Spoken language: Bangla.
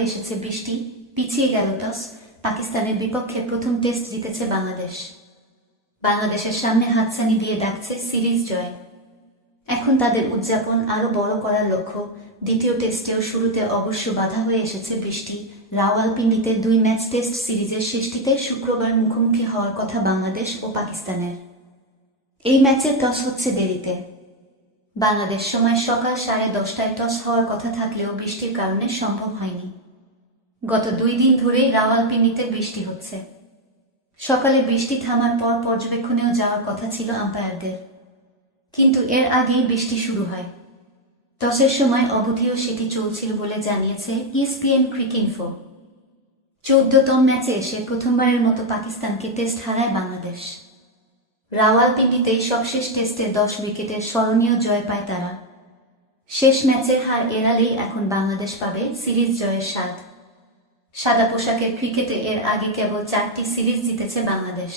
হয়ে এসেছে বৃষ্টি, পিছিয়ে গেল টস, পাকিস্তানের বিপক্ষে প্রথম টেস্ট জিতেছে বাংলাদেশ। বাংলাদেশের সামনে হাতছানি দিয়ে ডাকছে সিরিজ জয়। এখন তাদের উদযাপন আরও বড় করার লক্ষ্য। দ্বিতীয় টেস্টেও শুরুতে অবশ্য বাধা হয়ে এসেছে বৃষ্টি। রাওয়ালপিন্ডিতে 2 ম্যাচ টেস্ট সিরিজের শেষটিতে শুক্রবার মুখোমুখি হওয়ার কথা বাংলাদেশ ও পাকিস্তানের। এই ম্যাচের টস হচ্ছে দেরিতে। বাংলাদেশ সময় সকাল 10:30টায় টস হওয়ার কথা থাকলেও বৃষ্টির কারণে সম্ভব হয়নি। গত 2 দিন ধরেই রাওয়ালপিন্ডিতে বৃষ্টি হচ্ছে। সকালে বৃষ্টি থামার পর পর্যবেক্ষণেও যাওয়ার কথা ছিল আম্পায়ারদের, কিন্তু এর আগেই বৃষ্টি শুরু হয়। টসের সময় অবধিও সেটি চলছিল বলে জানিয়েছে ইএসপিএন ক্রিকইনফো। 14তম ম্যাচে এসে প্রথমবারের মতো পাকিস্তানকে টেস্ট হারায় বাংলাদেশ। রাওয়ালপিন্ডিতেই সবশেষ টেস্টে 10 উইকেটের স্মরণীয় জয় পায় তারা। শেষ ম্যাচের হার এড়ালেই এখন বাংলাদেশ পাবে সিরিজ জয়ের স্বাদ। সাদা পোশাকের ক্রিকেটে এর আগে কেবল 4টি সিরিজ জিতেছে বাংলাদেশ।